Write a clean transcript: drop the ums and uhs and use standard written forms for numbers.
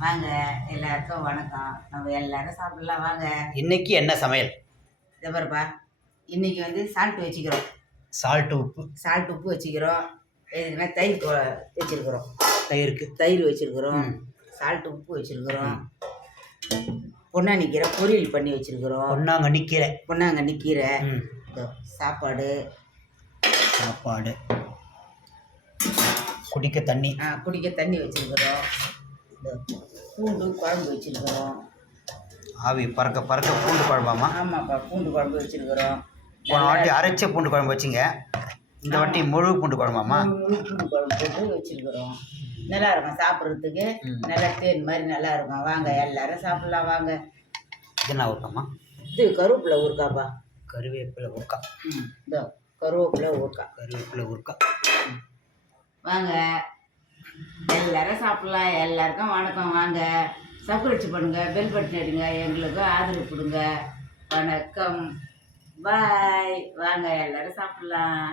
வாங்க எல்லாருக்கும் வணக்கம். நம்ம எல்லாரும் சாப்பிடலாம் வாங்க. இன்னைக்கு என்ன சமையல்? இதை பாருப்பா, இன்னைக்கு வந்து சால்ட் வச்சுக்கிறோம். சால்ட் உப்பு வச்சுக்கிறோம். எதுக்குன்னா தயிர் வச்சுருக்குறோம். தயிர் வச்சுருக்குறோம். சால்ட் உப்பு வச்சுருக்குறோம். பொன்னாங்கண்ணி கீரை பொரியல் பண்ணி வச்சுருக்குறோம். பொன்னாங்கண்ணி கீரை சாப்பாடு குடிக்க தண்ணி வச்சுருக்குறோம். பூண்டு குழம்பு வச்சுருக்குறோம். ஆவி பறக்க பறக்க பூண்டு குழம்பாமா? ஆமாப்பா, பூண்டு குழம்பு வச்சுருக்குறோம். போன வாட்டி அரைச்ச பூண்டு குழம்பு வச்சுங்க, இந்த வாட்டி முழு பூண்டு குழம்பாமா? முழு பூண்டு குழம்பு போட்டு வச்சுருக்குறோம். நல்லா இருக்கும் சாப்பிட்றதுக்கு. நல்லா தேன் மாதிரி நல்லா இருக்கும். வாங்க எல்லாரும் சாப்பிட்லாம் வாங்க. இது என்ன ஊருக்காம்மா? இது கருவேப்பிலை ஊருக்காப்பா. கருவேப்பிலை ஊருக்கா. இதோ கருவேப்பிலை ஊருக்கா. வாங்க எல்லாரும் சாப்பிட்லாம். எல்லாருக்கும் வணக்கம். வாங்க சப்ஸ்கிரைப் பண்ணுங்க, பெல் பட்டன் அடிங்க, எங்களுக்கு ஆதரவு கொடுங்க. வணக்கம், பாய். வாங்க எல்லாரும் சாப்பிட்லாம்.